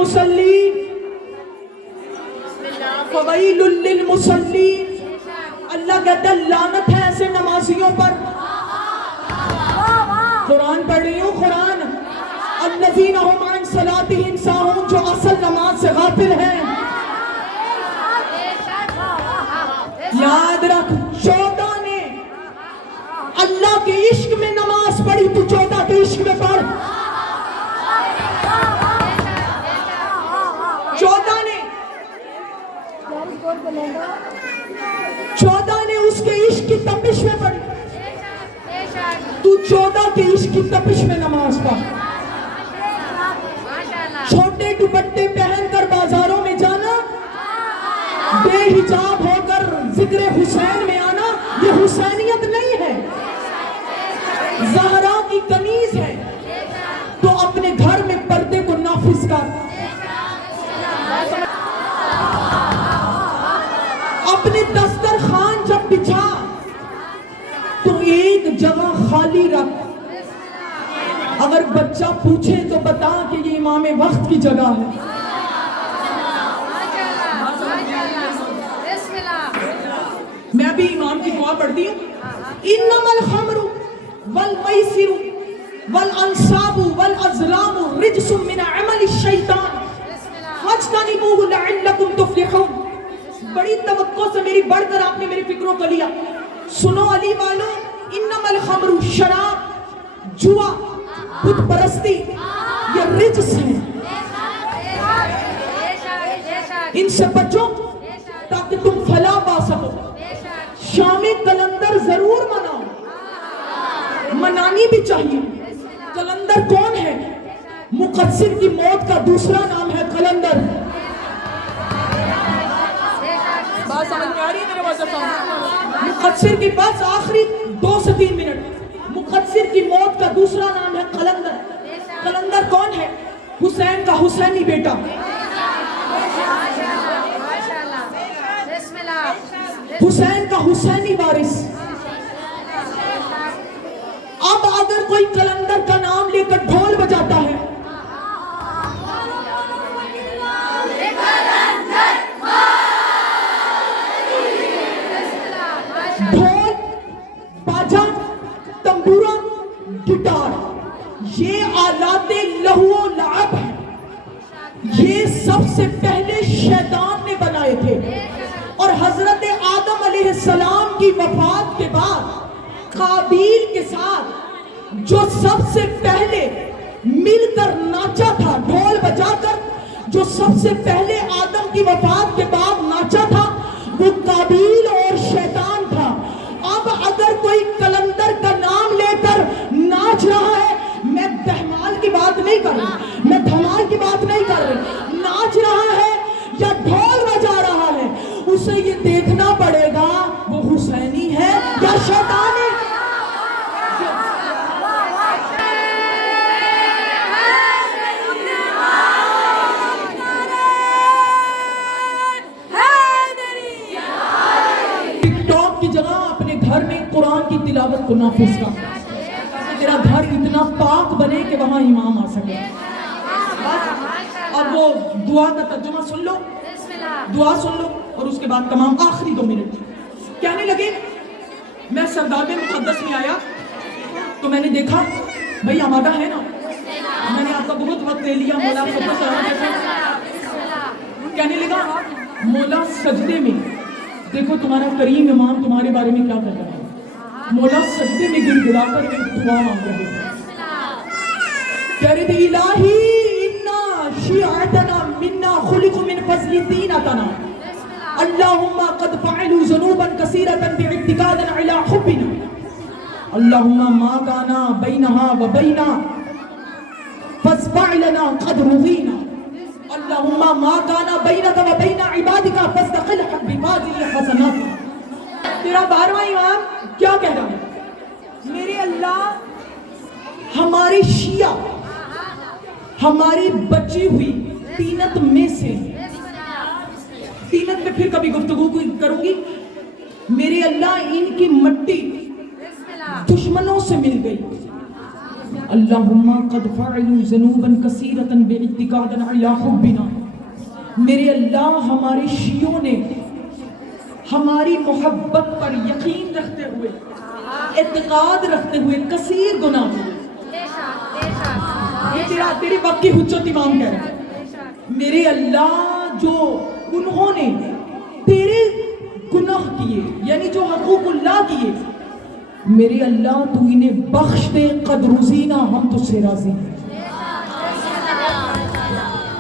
للمصلین فویل للمصلین. اللہ کہتا ہے لعنت ہے ایسے نمازیوں پر. قرآن پڑھ رہی ہوں قرآن. الذین هم عن صلاتهم ساہون, جو اصل نماز سے غافل ہیں. یاد رکھ 14 نے اللہ کے عشق میں نماز پڑھی, تو 14 کے عشق میں پڑھ. 14 نے اس کے عشق کی تپش میں پڑھی, تو 14 کے عشق کی تپش میں نماز پڑھ. چھوٹے دوپٹے پہن کر بازاروں میں جانا, بے حجاب ہو کر ذکر حسین میں آنا, یہ حسینیت نہیں ہے, زہرا کی کنیز ہے. تو اپنے گھر میں پردے کو نافذ کر. اپنے دسترخوان جب بچھا تو ایک جگہ خالی رکھ. اگر بچہ پوچھے تو بتا کہ یہ امام وقت کی جگہ ہے. میں بھی امام کی دعا پڑھتی ہوں. انما الخمر والمیسر والانصاب والازلام رجس من عمل الشیطان فاجتنبوه لعلکم تفلحون. بڑی توقع سے میری بڑھ کر آپ نے میری فکروں کو لیا. سنو علی والو, انما الخمر شراب, جوا, بت پرستی, یہ رجس ہیں. ان سے بچو تاکہ تم فلاح پا سکو. شام کلندر ضرور مناؤ, منانی بھی چاہیے. کلندر کون ہے؟ مقصر کی موت کا دوسرا نام ہے کلندر. بات سمجھ میں آ رہی ہے میرے بات؟ مقصر کی بس آخری 2 سے 3 منٹ. مقصر کی موت کا دوسرا نام ہے کلندر. کلندر کون ہے؟ حسین کا حسینی بیٹا. حسین کا حسینی وارث. اب اگر کوئی کلندر کا نام لے کر ڈھول بجاتا ہے, ڈھول, باجا, تمبورا, گٹار, یہ آلات لہو و لعب ہیں. یہ سب سے پہلے شیطان نے بنائے تھے. اور حضرت آدم علیہ السلام کی وفات کے بعد قابیل کے ساتھ جو سب سے پہلے مل کر ناچا تھا ڈھول بجا کر, جو سب سے پہلے آدم کی وفات کے بعد ناچا تھا, وہ قابیل اور شیطان تھا. اب اگر کوئی کلندر کا نام لے کر ناچ رہا ہے, میں دہمال کی بات نہیں کر رہی, میں دھمال کی بات نہیں کر رہی, ناچ رہا ہے یا ڈھول بجا رہا ہے, اسے یہ دیکھنا پڑے گا وہ حسینی ہے یا شیطانی. ٹک ٹاک کی جگہ اپنے گھر میں قرآن کی تلاوت کو نافذ کر. تیرا گھر اتنا پاک بنے کہ وہاں امام آ سکے. اب وہ دعا کا ترجمہ سن لو, دعا سن لو, اور اس کے بعد تمام آخری 2 منٹ. کہنے لگے میں سرداب مقدس میں آیا تو میں نے دیکھا بھئی آمادہ ہے نا, میں نے آپ کا بہت وقت لے لیا. مولا کہنے لگا مولا سجدے میں دیکھو تمہارا کریم امام تمہارے بارے میں کیا کر رہا ہے. مولا سجدے میں گر گرا کر ایک دعا مانگ رہے ہیں. کہہ رہے تھے الہی انا شیعتنا منا خلق من فضل دینتنا اللہم قد فعلوا ذنوبا کثیرتا باعتقاد علی حبنا اللہم ما کانا بینہا و بینا فاصفع لنا قد رضینا اللہم ما کانا بینک و بین عبادک فاستقل بفاضل حسنات. تیرا 12واں امام کیا کہہ رہا ہے؟ میرے اللہ ہماری شیعہ ہماری بچی ہوئی تینت میں سے, تینت میں پھر کبھی گفتگو کروں گی, میرے اللہ ان کی مٹی دشمنوں سے مل گئی. اللہم قد فعلوا ذنوبا کثیرۃ باعتقاد علی حبنا، میرے اللہ ہمارے شیعوں نے ہماری محبت پر یقین رکھتے ہوئے، اعتقاد رکھتے ہوئے کثیر گناہ کیے۔ یہ تیری وقت کی حجت امام کہہ رہے ہیں، میرے اللہ جو انہوں نے تیرے گناہ کیے یعنی جو حقوق اللہ کیے، میرے اللہ تو انہیں بخش دے، قد رضینا، ہم تجھ سے راضی ہیں۔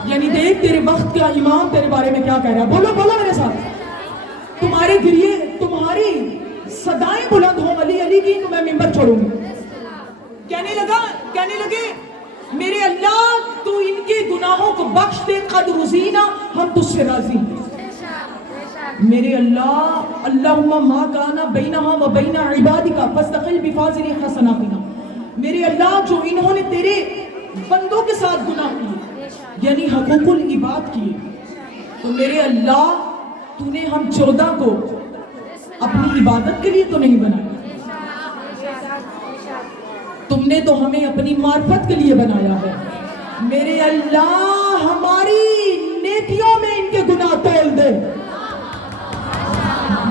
یعنی دیکھ تیرے وقت کا امام تیرے بارے میں کیا کہہ رہا ہے، بولو بولو میرے ساتھ، تمہارے گریے تمہاری صدائیں بلند ہوں علی علی کی تو میں ممبر چھوڑوں گی۔ کہنے لگے میرے اللہ تو ان کے گناہوں کو بخش دے، قد رضینا، ہم تجھ سے راضی ہیں۔ میرے اللہ اللہم ما کانا بینہا و بین عبادکا فاستقل بفاضل حسناتنا، میرے اللہ جو انہوں نے تیرے بندوں کے ساتھ گناہ کیے یعنی حقوق العباد کیے، تو میرے اللہ تو نے ہم 14 کو اپنی عبادت کے لیے تو نہیں بنایا، تم نے تو ہمیں اپنی معرفت کے لیے بنایا ہے۔ میرے اللہ ہماری نیکیوں میں ان کے گناہ تول دے۔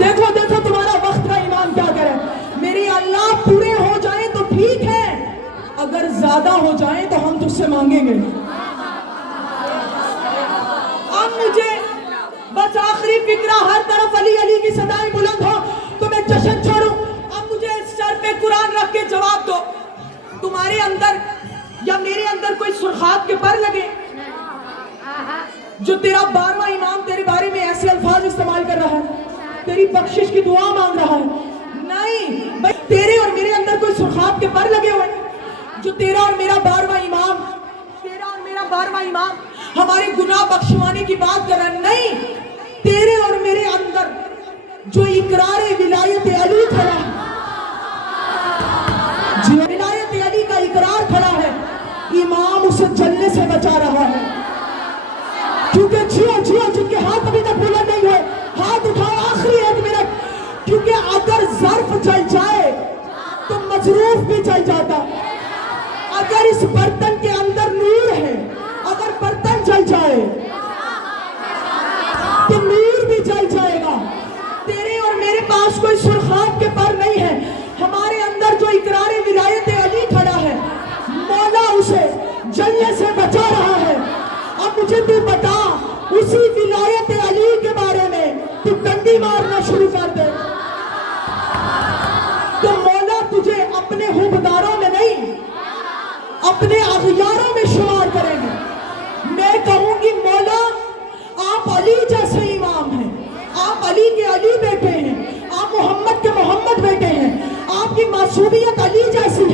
دیکھو دیکھو تمہارا وقت کا امام کیا کہہ رہا ہے، میرے اللہ پورے ہو جائیں تو ٹھیک ہے، اگر زیادہ ہو جائیں تو ہم تجھ سے مانگیں گے۔ اب مجھے بس آخری فکرہ، ہر طرف علی علی کی صدائیں بلند ہو تو میں جشن چھوڑوں۔ اب مجھے سر پہ قرآن رکھ کے جواب دو، تمہارے اندر یا میرے اندر کوئی سرخاب کے پر لگے جو تیرا 12واں امام تیرے بارے میں ایسے الفاظ استعمال کر رہا ہے، تیری بخشش کی دعا مانگ رہا ہے؟ نہیں بھائی، تیرے اور میرے اندر کوئی سرخاب کے پر لگے ہوئے جو تیرا اور میرا 12واں امام ہمارے گناہ بخشوانے کی بات کر رہا ہے؟ نہیں، تیرے اور میرے اندر جو اقرار ولایت علی کھڑا ہے، جو ولایت علی کا اقرار کھڑا ہے، امام اسے جلنے سے بچا رہا ہے۔ کیونکہ جیو جن کے ہاتھ ابھی تک بلند نہیں ہوئے، ہاتھ اٹھاؤ آخری 1 منٹ، کیونکہ اگر ظرف جل جائے تو مظروف بھی جل جاتا۔ اگر اس برتن کے اندر نور ہے، اگر برتن جل جائے تو نور بھی جل جائے گا۔ تیرے اور میرے پاس کوئی سرخاب کے پر نہیں ہے، ہمارے اندر جو اقرار ولایت علی کھڑا ہے، مولا اسے جلنے سے بچا رہا ہے۔ اب مجھے تو بتا، اسی ولایت علی کے بارے میں تو ڈنڈی مارنا شروع کر دے تو مولا تجھے اپنے حبداروں میں نہیں، اپنے اغیاروں میں شمار کریں گے۔ میں کہوں گی مولا آپ علی جیسے امام ہیں، آپ علی کے علی بیٹے ہیں، آپ محمد کے محمد بیٹے ہیں، آپ کی معصومیت علی جیسی